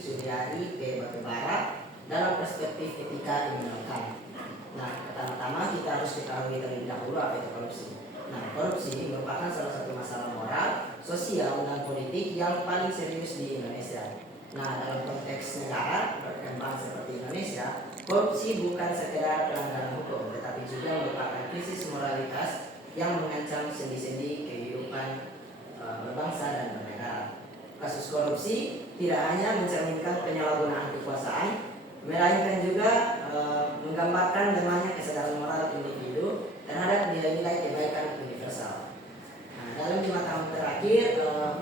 Juliari P. Batubara dalam perspektif etika Immanuel. Nah, pertama-tama kita harus ketahui terlebih dahulu apa itu korupsi. Nah, korupsi merupakan salah satu masalah moral, sosial, dan politik yang paling serius di Indonesia. Nah, dalam konteks negara berkembang seperti Indonesia, korupsi bukan sekedar pelanggaran hukum, tetapi juga merupakan krisis moralitas yang mengancam sendi-sendi kehidupan berbangsa dan bernegara. Kasus korupsi tidak hanya mencerminkan penyalahgunaan kekuasaan, melainkan juga menggambarkan lemahnya kesadaran moral individu terhadap nilai-nilai kebaikan universal. Nah, dalam 5 tahun terakhir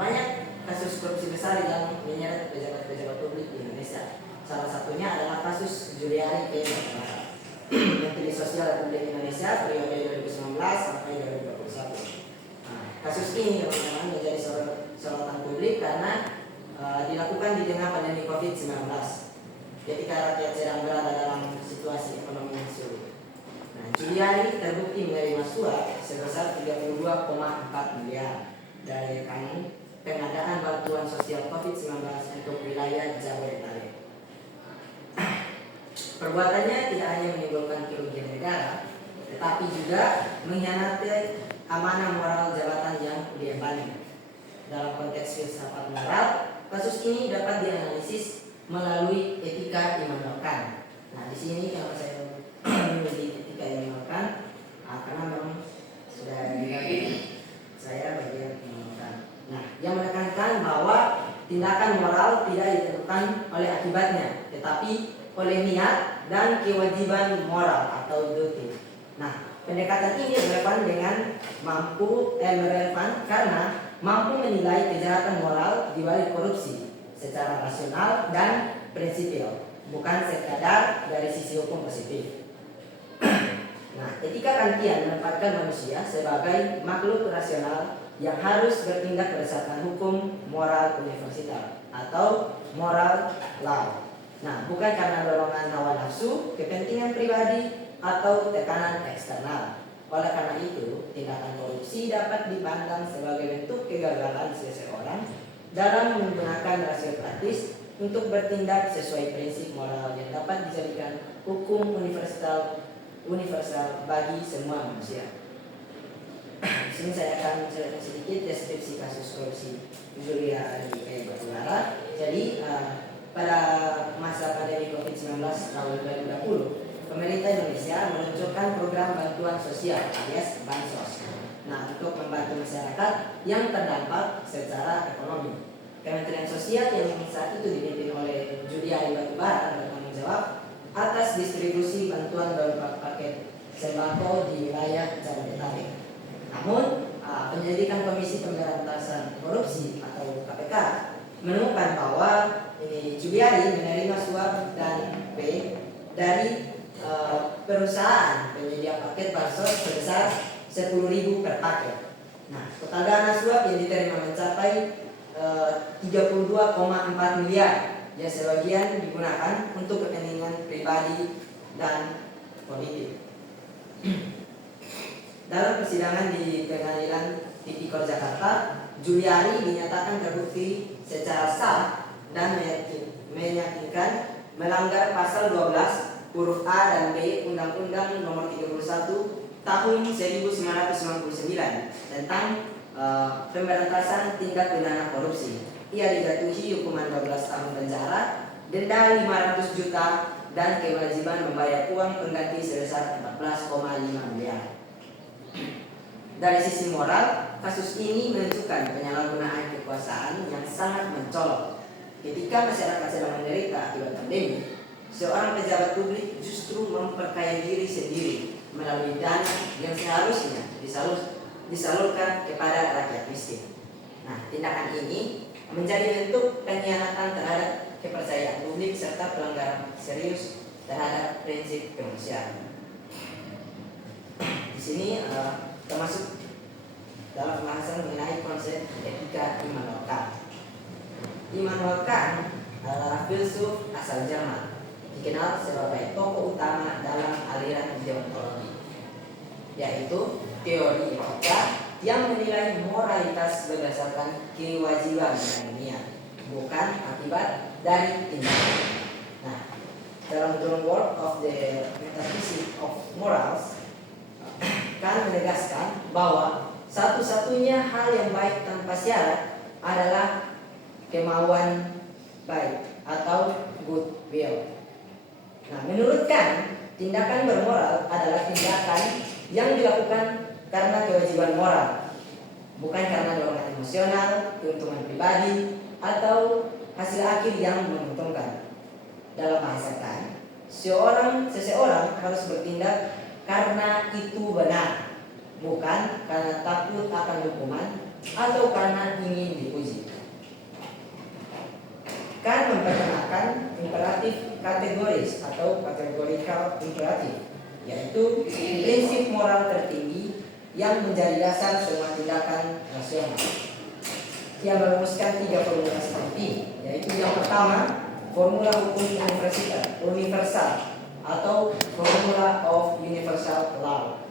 banyak kasus korupsi besar yang menyeret pejabat-pejabat publik di Indonesia. Salah satunya adalah kasus Juliari P. Batubara, Menteri Sosial Republik Indonesia periode 2019 sampai 2021. Nah, kasus ini teman-teman menjadi sorotan publik karena dilakukan di tengah pandemi COVID-19. Ketika rakyat sedang berada dalam situasi ekonomi yang sulit. Nah, Juliari terbukti menerima suap sebesar 32,4 miliar dari rekening pengadaan bantuan sosial COVID-19 untuk wilayah Jabodetabek. Perbuatannya tidak hanya menimbulkan kerugian negara, tetapi juga mengkhianati amanah moral jabatan yang diembannya. Dalam konteks filsafat moral, kasus ini dapat dianalisis melalui etika Immanuel Kant. Nah, di sini kalau saya memilih etika Immanuel Kant, karena memang sudah dilatih saya bagian Immanuel Kant. Nah, yang menekankan bahwa tindakan moral tidak ditentukan oleh akibatnya, tetapi oleh niat dan kewajiban moral atau duty. Nah, pendekatan ini relevan karena mampu menilai kejahatan moral di balik korupsi secara rasional dan prinsipil, bukan sekadar dari sisi hukum positif. Nah, etika Kantian menempatkan manusia sebagai makhluk rasional yang harus bertindak berdasarkan hukum moral universal atau moral law. Nah, bukan karena dorongan hawa nafsu, kepentingan pribadi, atau tekanan eksternal. Oleh karena itu, tindakan korupsi dapat dipandang sebagai bentuk kegagalan seseorang dalam menggunakan rasio praktis untuk bertindak sesuai prinsip moral yang dapat dijadikan hukum universal bagi semua manusia. Di sini saya akan ceritakan sedikit deskripsi kasus korupsi Juliari P. Batubara. Jadi pada masa pandemi COVID-19 tahun 2020, pemerintah Indonesia meluncurkan program bantuan sosial alias Bansos. Nah, untuk membantu masyarakat yang terdampak secara ekonomi. Kementerian Sosial yang saat itu dipimpin oleh Juliari Batubara bertanggung jawab atas distribusi bantuan berupa paket sembako di wilayah Jabodetabek. Namun, penyelidikan Komisi Pemberantasan Korupsi atau KPK menemukan bahwa Juliari menerima suap dan P dari perusahaan penyedia paket bansos sebesar 10.000 per paket. Nah, total dana suap yang diterima mencapai 32,4 miliar yang sebagian digunakan untuk kepentingan pribadi dan politik. Dalam persidangan di Pengadilan Tipikor Jakarta, Juliari dinyatakan terbukti secara sah dan meyakinkan melanggar pasal 12 huruf A dan B Undang-Undang Nomor 31 Tahun 1999 tentang pemberantasan tindak pidana korupsi. Ia dijatuhi hukuman 12 tahun penjara, denda 500 juta, dan kewajiban membayar uang pengganti sebesar 14,5 miliar. Dari sisi moral, kasus ini menunjukkan penyalahgunaan kekuasaan yang sangat mencolok. Ketika masyarakat sedang menderita akibat pandemi, seorang pejabat publik justru memperkaya diri sendiri melalui dana yang seharusnya disalurkan kepada rakyat miskin. Nah, tindakan ini menjadi bentuk pengkhianatan terhadap kepercayaan publik serta pelanggaran serius terhadap prinsip kemanusiaan. Di sini termasuk dalam pembahasan mengenai konsep etika Immanuel Kant. Immanuel Kant adalah filsuf asal Jerman, dikenal sebagai tokoh utama dalam aliran deontologi, yaitu teori etika yang menilai moralitas berdasarkan kewajiban dan niat, bukan akibat dari tindakan. Nah, dalam John Work of the Metaphysics of Morals kan menegaskan bahwa satu-satunya hal yang baik tanpa syarat adalah kemauan baik atau goodwill. Nah, menurut Kant, tindakan bermoral adalah tindakan yang dilakukan karena kewajiban moral, bukan karena dorongan emosional, keuntungan pribadi, atau hasil akhir yang menguntungkan. Dalam bahasa Kant, seseorang harus bertindak karena itu benar, bukan karena takut akan hukuman atau karena ingin dipuji. Kant memperkenalkan imperatif kategoris atau categorical imperatif, yaitu prinsip moral tertinggi yang menjadi dasar semua tindakan rasional. Ia merumuskan 3 formula penting, yaitu yang pertama, formula hukum universal atau formula of universal law.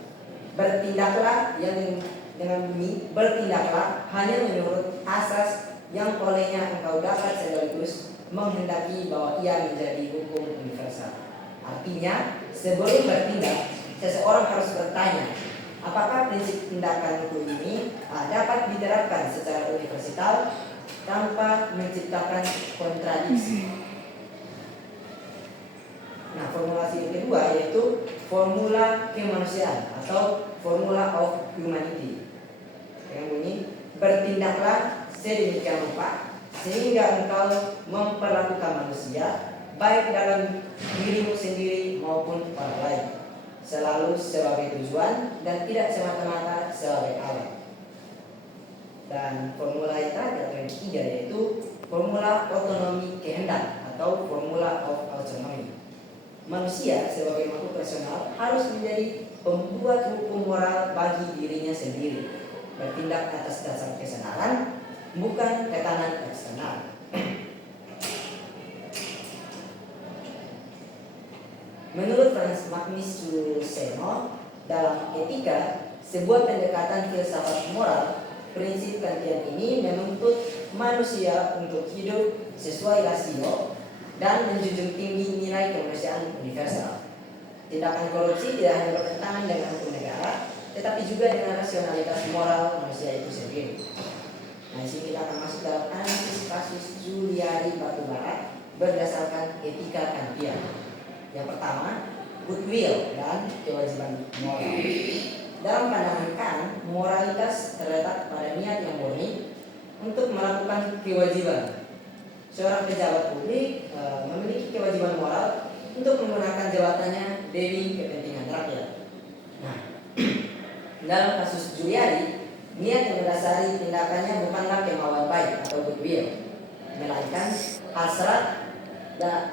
Bertindaklah yang dengan bunyi bertindaklah hanya menurut asas yang olehnya engkau dapat sekaligus menghendaki bahwa ia menjadi hukum universal. Artinya, sebelum bertindak, seseorang harus bertanya, apakah prinsip tindakan hukum ini dapat diterapkan secara universal tanpa menciptakan kontradiksi. Nah, formulasi yang kedua yaitu formula kemanusiaan atau formula of humanity. Yang bunyi, bertindaklah sedemikian rupa sehingga engkau memperlakukan manusia baik dalam dirimu sendiri maupun orang lain, selalu sebagai tujuan dan tidak semata-mata sebagai alat. Dan formula yang terakhir yang ketiga yaitu formula otonomi kehendak atau formula of autonomy. Manusia sebagai makhluk rasional harus menjadi pembuat hukum moral bagi dirinya sendiri, bertindak atas dasar kesadaran, bukan tekanan eksternal. Menurut Franz Magnus Suseno, dalam etika, sebuah pendekatan filsafat moral, prinsip Kantian ini menuntut manusia untuk hidup sesuai rasio dan menjunjung tinggi nilai kemanusiaan universal. Tindakan korupsi tidak hanya bertentangan dengan hukum negara, tetapi juga dengan rasionalitas moral manusia itu sendiri. Nah, di sini kita akan masuk dalam analisis kasus Juliari Batubara berdasarkan etika Kantian. Yang pertama, goodwill dan kewajiban moral. Dalam pandangan Kant, moralitas terletak pada niat yang murni untuk melakukan kewajiban. Seorang pejabat publik memiliki kewajiban moral untuk menggunakan jabatannya demi kepentingan rakyat. Nah, dalam kasus Juliari, niat yang mendasari tindakannya bukanlah kemauan baik atau goodwill, melainkan hasrat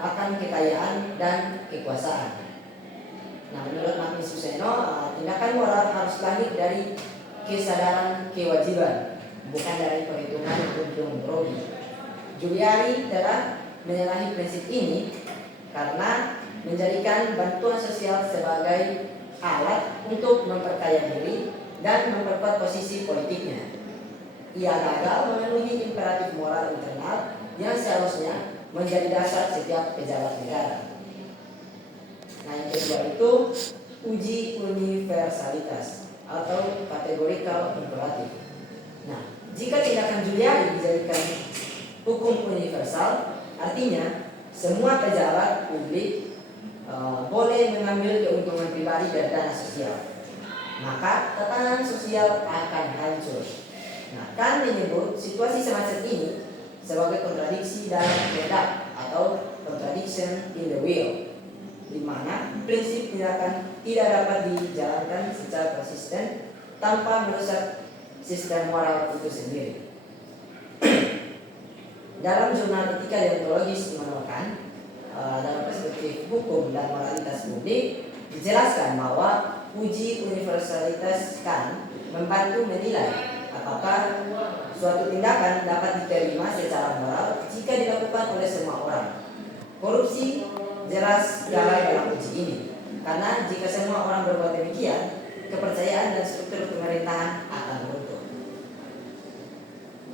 akan kekayaan dan kekuasaan. Nah, menurut Magnus Suseno, tindakan moral harus lahir dari kesadaran kewajiban, bukan dari perhitungan untung rugi. Juliari telah menyalahi prinsip ini karena menjadikan bantuan sosial sebagai alat untuk memperkaya diri dan memperkuat posisi politiknya. Ia gagal memenuhi imperatif moral internal yang seharusnya menjadi dasar setiap pejabat negara. Nah, yang kedua itu uji universalitas atau categorical imperatif. Nah, jika tindakan Juliari dijadikan hukum universal, artinya semua pejabat publik boleh mengambil keuntungan pribadi dari dana sosial, maka tatanan sosial akan hancur. Nah, Kant menyebut situasi semacam ini sebagai kontradiksi dalam kehendak atau contradiction in the will, di mana prinsip tindakan tidak dapat dijalankan secara konsisten tanpa merusak sistem moral itu sendiri. Dalam jurnal etika deontologis Immanuel Kant, dalam perspektif hukum dan moralitas publik, dijelaskan bahwa uji universalitas Kant membantu menilai apakah suatu tindakan dapat diterima secara moral jika dilakukan oleh semua orang. Korupsi jelas gagal dalam uji ini, karena jika semua orang berbuat demikian, kepercayaan dan struktur pemerintahan akan runtuh.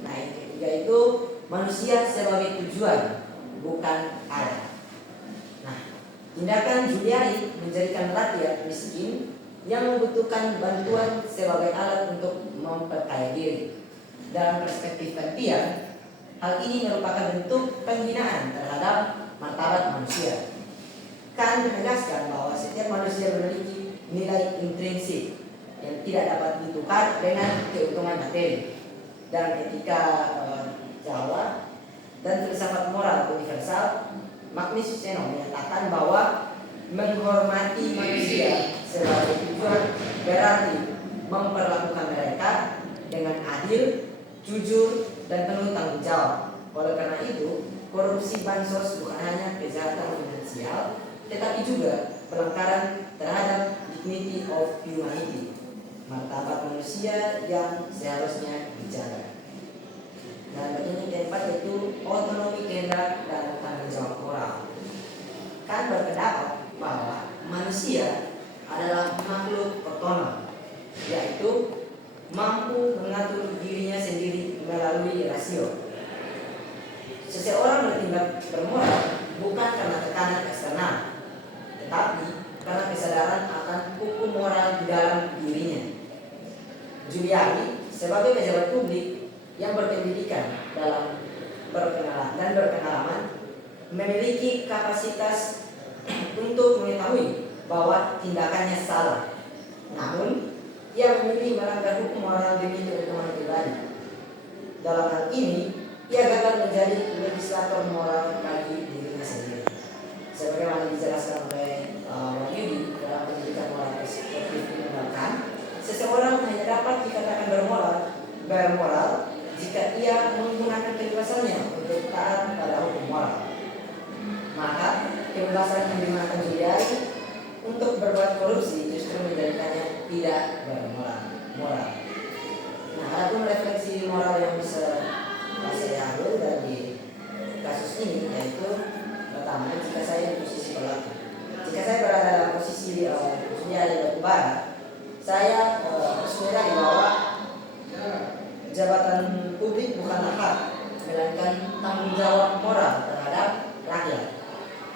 Nah, yang ketiga itu manusia sebagai tujuan, bukan ada. Nah, tindakan Juliari menjadikan rakyat miskin yang membutuhkan bantuan sebagai alat untuk memperkaya diri. Dalam perspektif kantian, hal ini merupakan bentuk penghinaan terhadap martabat manusia. Kant menegaskan bahwa setiap manusia memiliki nilai intrinsik yang tidak dapat ditukar dengan keuntungan materi. Dalam etika Jawa dan filsafat moral universal, Magnus Seno menyatakan bahwa menghormati manusia sebagai tujuan berarti memperlakukan mereka dengan adil, jujur, dan penuh tanggung jawab. Oleh karena itu, korupsi bansos bukan hanya kejahatan finansial, tetapi juga pelanggaran terhadap dignity of humanity, martabat manusia yang seharusnya dijaga. Dan bagian yang keempat yaitu otonomi kehendak dan tanggung jawab moral. Kan berpendapat bahwa manusia adalah makhluk otonom, yaitu mampu mengatur dirinya sendiri melalui rasio. Seseorang bertindak bermoral bukan karena tekanan eksternal, tetapi karena kesadaran akan hukum moral di dalam dirinya. Juliari sebagai pejabat publik yang berpendidikan dalam berpengalaman memiliki kapasitas untuk mengetahui bahwa tindakannya salah. Namun, ia memilih melanggar hukum moral demi keuntungan pribadi. Dalam hal ini, ia gagal menjadi legislator moral bagi dirinya sendiri. Sebagaimana dijelaskan oleh Wahyudi dalam pendidikan moral perspektif mengatakan, seseorang hanya dapat dikatakan bermoral jika ia menggunakan kebebasannya untuk taat pada hukum moral. Maka kebebasan yang digunakan Juliari untuk berbuat korupsi justru menjadikannya tidak bermoral. Nah, ada refleksi moral yang bisa saya ambil dari kasus ini, yaitu pertama, jika saya di posisi pelaku, jika saya berada dalam posisi Juliari Batubara, saya harus menyadari bahwa jabatan publik bukanlah hak, melainkan tanggung jawab moral terhadap rakyat.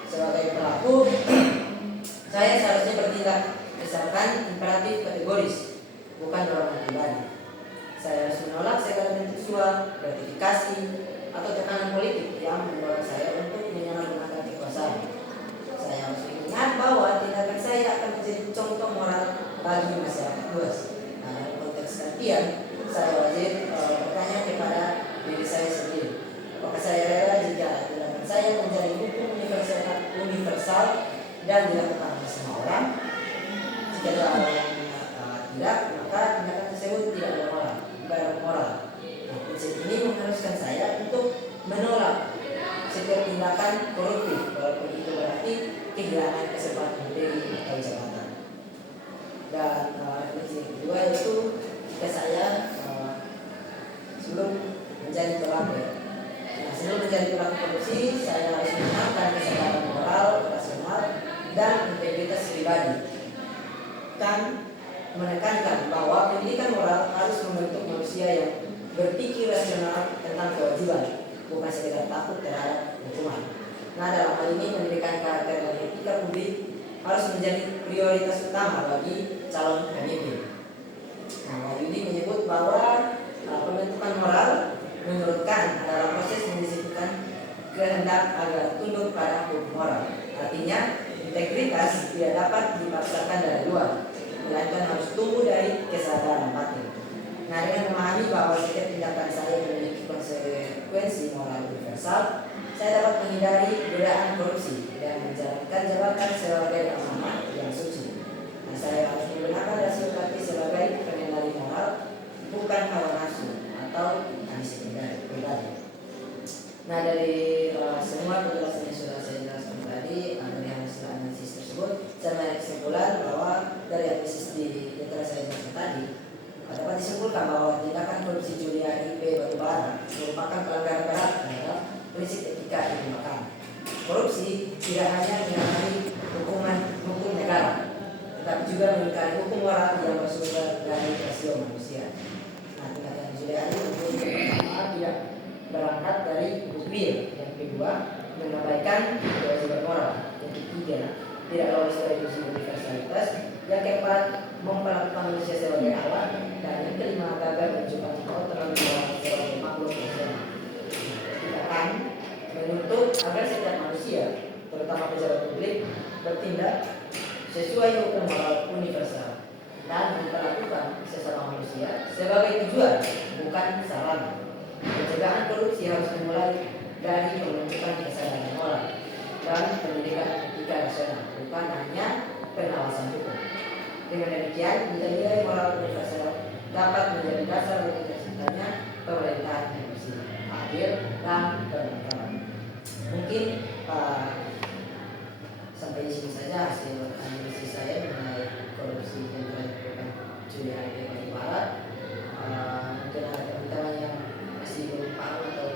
Sebagai pelaku, saya seharusnya bertindak berdasarkan imperatif kategoris, bukan dorongan pribadi. Saya harus menolak segala bentuk suap, gratifikasi, atau tekanan politik yang mendorong saya untuk menyalahgunakan kekuasaan. Saya harus mengingat bahwa tindakan saya akan menjadi contoh moral bagi masyarakat luas. Nah, dalam konteks gantian, saya wajib bertanya kepada diri saya sendiri, apakah saya rela jika tindakan saya menjadi hukum universal dan dilakukan oleh semua orang? Jika jawabannya tidak, maka tindakan tersebut tidak bermoral. Nah, prinsip ini mengharuskan saya untuk menolak setiap tindakan koruptif, walaupun itu berarti kehilangan kesempatan diri atau jabatan. Dan prinsip kedua yaitu jika saya sebelum menjadi pelaku, korupsi, saya harus menetapkan kesadaran moral, rasional, dan integritas pribadi. Dan menekankan bahwa pendidikan moral harus membentuk manusia yang berpikir rasional tentang kewajiban, bukan sekedar takut terhadap hukuman. Nah, dalam hal ini pendidikan karakter dan etika publik harus menjadi prioritas utama bagi calon pemimpin. Nah, Wahyudi menyebut bahwa pembentukan moral menurut Kant adalah proses yang disebutkan kehendak agar tunduk pada hukum moral. Artinya, integritas tidak dapat dipaksakan dari luar, melainkan harus tumbuh dari kesadaran batin. Nah, dengan memahami bahwa setiap tindakan saya memiliki konsekuensi moral universal, saya dapat menghindari godaan korupsi dan menjalankan jabatan sebagai amanah yang suci. Nah, saya harus menggunakan rasio praktis sebagai pengendali moral, bukan hawa nafsu atau ambisi pribadi. Nah, dari semua penjelasan yang sudah saya jelaskan tadi, dari hasil analisis tersebut, saya menarik kesimpulan bahwa dari analisis yang telah saya jelaskan tadi, dapat disimpulkan bahwa tindakan korupsi Juliari Batubara merupakan pelanggaran berat terhadap prinsip etika yang dimakan. Korupsi tidak hanya menyalahi hukum negara, tetapi juga mengingkari hukum moral yang bersumber dari rasio manusia. Nah, tindakan Juliari untuk pertama tidak berangkat dari bukti, yang kedua mengabaikan kewajiban moral. Yang ketiga, tidak lolos dari uji universalitas. Yang keempat, memperlakukan manusia sebagai Allah. Dan yang kelima, gagal menunjukkan bahwa terlalu sebagai makhluk rasional. Kita akan menuntut agar setiap manusia, terutama pejabat publik, bertindak sesuai hukum moral universal dan memperlakukan sesama manusia sebagai tujuan, bukan sarana. Pencegahan korupsi harus dimulai dari pembentukan kesadaran moral dan pendidikan etika rasional, bukan hanya pengawasan hukum. Dengan demikian, nilai-nilai moral universal dapat menjadi dasar bagi terciptanya pemerintahan yang bersih, adil, dan bermartabat. Mungkin sampai di sini saja hasil analisis saya mengenai korupsi yang telah dilakukan Juliari Bali Barat. Mungkin ada teman-teman yang masih belum paham atau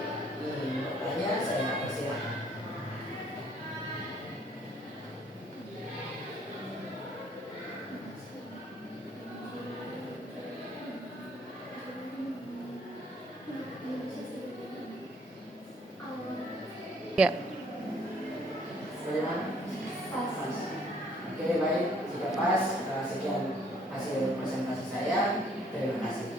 ingin bertanya, saya persilakan. Ya. Bagaimana? Oke, baik. Jika pas, sekian hasil presentasi saya. Terima kasih.